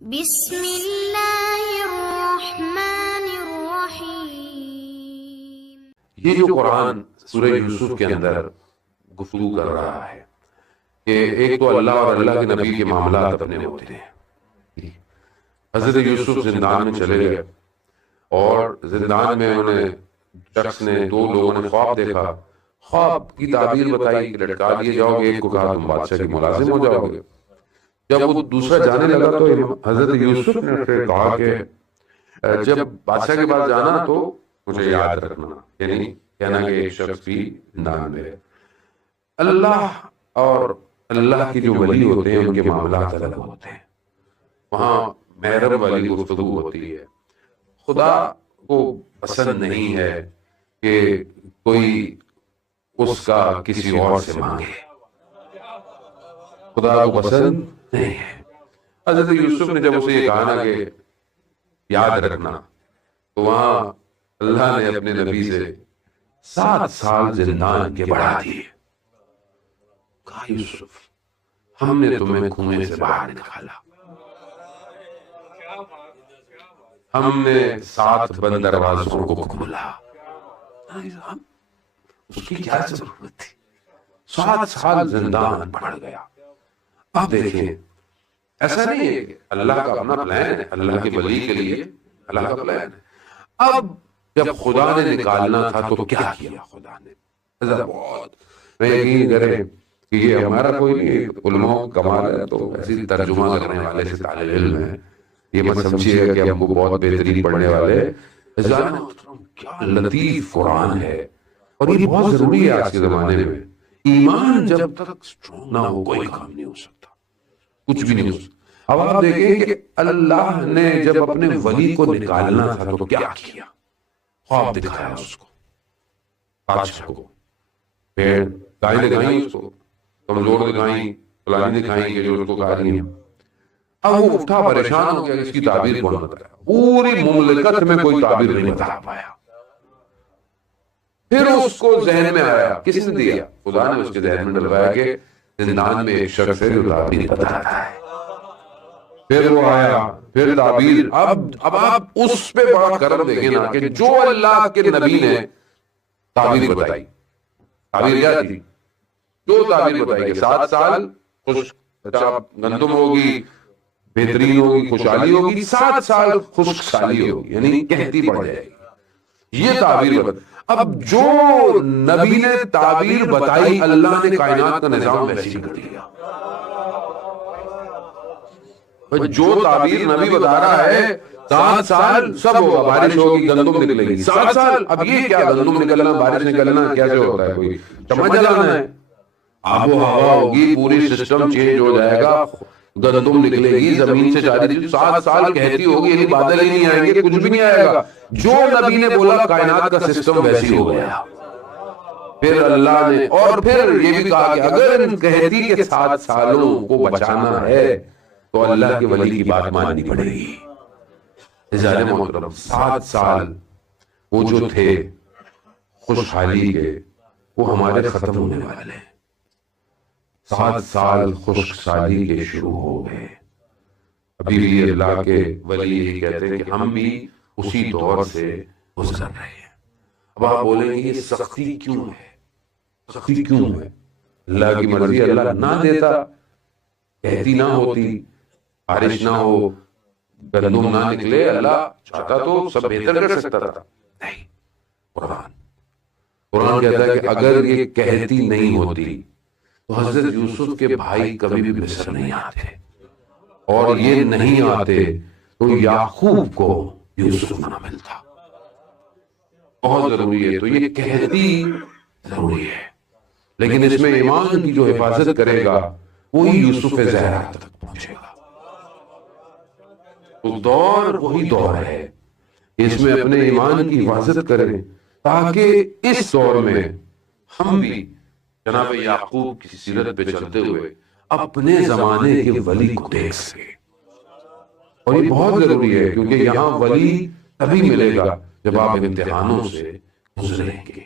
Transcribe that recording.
بسم اللہ الرحمن الرحیم۔ یہ جو قرآن سورہ یوسف کے اندر گفتگو کر رہا ہے کہ ایک تو اللہ اور اللہ کے نبی کے معاملات اپنے ہوتے ہیں۔ حضرت یوسف زندان میں چلے گئے اور زندان میں انہیں شخص نے، دو لوگوں نے خواب دیکھا، خواب کی تعبیر بتائی کہ لٹکا دیے جاؤ گے، ایک کو کہا تم بادشاہ کے ملازم ہو جاؤ گے۔ جب وہ دوسرا جانے لگا تو حضرت یوسف نے اسے کہا کہ جب بادشاہ کے پاس جانا تو مجھے یاد رکھنا، یعنی کہنا کہ ایک شخص بھی زندان میں ہے۔ اللہ اور اللہ کے جو ولی ہوتے ہیں ان کے معاملات الگ ہوتے ہیں، وہاں محرم والی گفتگو ہوتی ہے۔ خدا کو پسند نہیں ہے کہ کوئی اس کا کسی اور سے مانگے، خدا کو پسند نہیں ہے۔ حضرت یوسف نے جب اسے یہ کہا نا کہ یاد رکھنا، تو وہاں اللہ نے اپنے نبی سے 7 سال زندان کے بڑھا دیے۔ کہا یوسف ہم نے تمہیں کنویں سے باہر نکالا، ہم نے 7 بند دروازوں کو کھولا، اس کی کیا ضرورت تھی؟ 7 سال زندان بڑھ گیا۔ اب دیکھیں ایسا نہیں ہے کہ اللہ کا اپنا پلان ہے، اللہ کے ولی کے لیے اللہ کا پلان ہے۔ اب جب خدا نے نکالنا تھا تو کیا کیا خدا نے؟ بہت میں یقین کریں کہ یہ ہمارا کوئی نہیں، علماء کمال ہے تو ایسی ترجمہ کرنے والے سے طالب علم ہے، یہ مت سمجھیے کہ ہم کو بہت بہترین پڑھنے والے، کیا لطیف قرآن ہے۔ اور یہ بہت ضروری ہے آج کے زمانے میں۔ ایمان جب تک سٹرونگ نہ ہو کوئی کام نہیں ہو سکتا، کچھ بھی نہیں ہو سکتا۔ اب آپ دیکھیں کہ اللہ نے جب اپنے ولی کو نکالنا تھا تو کیا کیا؟ خواب دکھایا اس کو، بادشاہ کو، پھر گائیں دکھائیں اس کو، کمزور دکھائیں، فلانی دکھائیں کہ جو اس کو کہا نہیں۔ اب وہ اٹھا پریشان ہو گیا، اس کی تعبیر کون بتایا؟ پوری مملکت میں کوئی تعبیر نہیں بتا پایا۔ پھر اس کو ذہن میں آیا، کس نے دیا؟ خدا نے اس کے ذہن میں ڈلوایا کہ زندان میں ایک شخص ہے جو تعبیر بتاتا ہے۔ پھر وہ آیا، پھر تعبیر۔ اب آپ اس پہ بڑا کرم دیکھیں نا کہ جو اللہ کے نبی نے تعبیر بتائی، تعبیر کیا تھی؟ جو تعبیر بتائی کہ 7 سال گندم ہوگی، بہترین ہوگی، خوشحالی ہوگی، 7 سال خشک سالی ہوگی، یعنی کہتی پڑ جائے گی، یہ تعبیر بتائی۔ اب جو نبی نے تعبیر بتائی، اللہ نے کائنات کا نظام ویسی کر دیا۔ جو تعبیر نبی بتا رہا ہے 7 سال سب ہوگا، بارش ہوگی، گندم نکلے گی، 7 سال۔ اب یہ کیا گندم نکلنا، بارش نکلنا کیسے ہوتا ہے؟ کوئی چمچ جلانا ہے؟ آب و ہوا ہوگی، پوری سسٹم چینج ہو جائے گا، گندم نکلے گی زمین سے جاری۔ 7 سال کہتی ہوگی، یعنی بادل ہی نہیں آئیں گے، کچھ بھی نہیں آئے گا۔ جو نبی نے بولا کائنات کا سسٹم ویسی ہو گیا۔ پھر اللہ نے اور پھر یہ بھی کہا کہ اگر ان کہتی کہ 7 سالوں کو بچانا ہے تو اللہ کے ولی کی بات ماننی پڑے گی۔ عزیزان محترم، 7 سال وہ جو تھے خوشحالی کے، وہ ہمارے ختم ہونے والے ہیں۔ 7 سال خشک سالی کے شروع ہو گئے۔ ابھی بھی اللہ کے ولی یہی کہتے ہیں کہ ہم بھی اسی دور سے گزر رہے ہیں۔ اب آپ بولیں گے یہ سختی کیوں ہے؟ سختی کیوں ہے؟ اللہ کی مرضی، اللہ نہ دیتا، کہتی نہ ہوتی، بارش نہ ہو، گندم نہ نکلے، اللہ چاہتا تو سب بہتر کر سکتا تھا۔ نہیں، قرآن کہتا ہے کہ اگر یہ کہتی نہیں ہوتی تو حضرت یوسف کے بھائی کبھی بھی مصر نہیں آتے، اور یہ نہیں آتے تو یعقوب کو یوسف نہ ملتا۔ بہت ضروری ہے، تو یہ کہتی ضروری ہے، لیکن اس میں ایمان کی جو حفاظت کرے گا وہی یوسف زہرا تک پہنچے گا۔ اس دور وہی دور ہے، اس میں اپنے ایمان کی حفاظت کریں تاکہ اس دور میں ہم بھی جناب یعقوب کی سیرت پہ چلتے ہوئے اپنے زمانے کے ولی کو دیکھ سکیں۔ اور یہ بہت ضروری ہے، کیونکہ یہاں ولی تبھی ملے گا جب آپ امتحانوں سے گزریں گے۔